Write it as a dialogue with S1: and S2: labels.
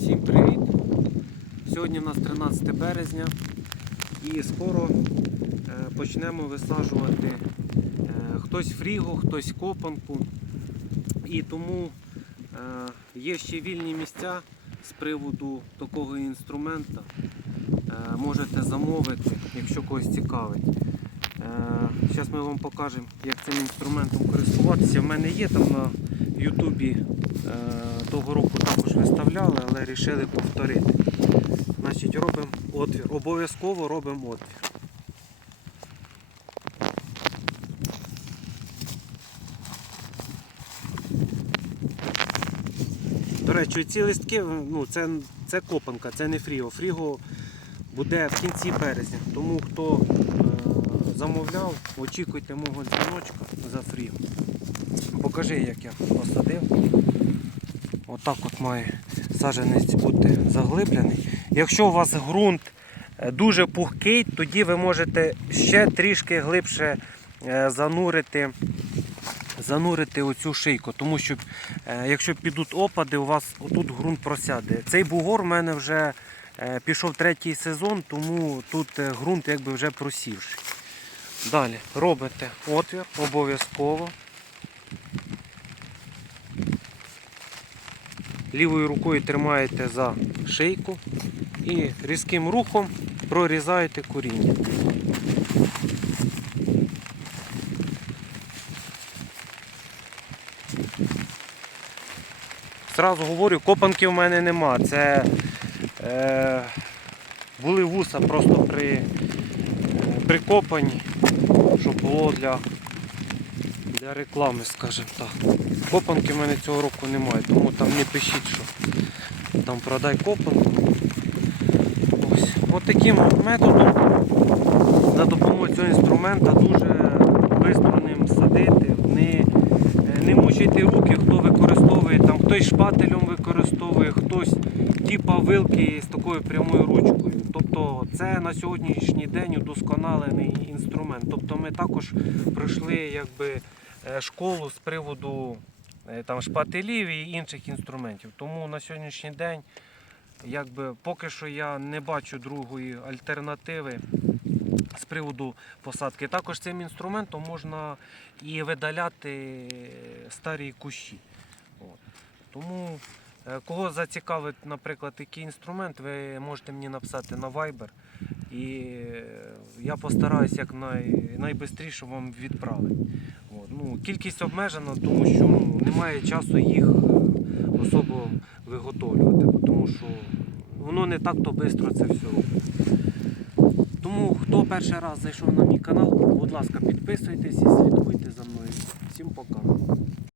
S1: Всім привіт! Сьогодні у нас 13 березня і скоро е, почнемо висаджувати е, хтось фріго, хтось копанку. І тому е, є ще вільні місця з приводу такого інструмента. Можете замовити, якщо когось цікавить. Зараз ми вам покажемо, як цим інструментом користуватися. В мене є там на Ютубі е, того року також виставляли, але вирішили повторити. Значить, робимо отвір. Обов'язково робимо отвір. До речі, ці листки, ну, це, це копанка, це не фріго. Фріго буде в кінці березня. Тому хто е, замовляв, очікуйте мого дзвіночка за фріго. Покажи, як я посадив. Отак от має саджанець бути заглиблений. Якщо у вас ґрунт е, дуже пухкий, тоді ви можете ще трішки глибше е, занурити, занурити оцю шийку, тому що е, якщо підуть опади, у вас отут ґрунт просяде. Цей бугор у мене вже пішов третій сезон, тому тут ґрунт якби вже просівший. Далі робите отвір обов'язково. Лівою рукою тримаєте за шийку і різким рухом прорізаєте коріння. Зразу говорю, копанки в мене нема. Це е, були вуса просто при, е, прикопані, щоб було для, для реклами, скажімо так. Копанки в мене цього року немає, тому там не пишіть, що там продай копанку. Ось. От таким методом за допомогою цього інструмента дуже швидко ним садити. Не, не мучайте руки, хто використовує, там хтось шпателем використовує, хтось типа вилки з такою прямою ручкою. Тобто це на сьогоднішній день удосконалений інструмент. Тобто ми також пройшли якби, школу з приводу е, там, шпателів і інших інструментів. Тому на сьогоднішній день якби, поки що я не бачу другої альтернативи з приводу посадки. Також цим інструментом можна і видаляти старі кущі. От. Тому е, кого зацікавить, наприклад, такий інструмент, ви можете мені написати на Viber. І е, я постараюсь як най, найбистріше вам відправити. От. Ну, кількість обмежена, тому що ну, немає часу їх е, особо виготовлювати, тому що воно не так-то швидко це все робить. Тому хто перший раз зайшов на мій канал, будь ласка, підписуйтесь і слідкуйте за мною. Всім пока.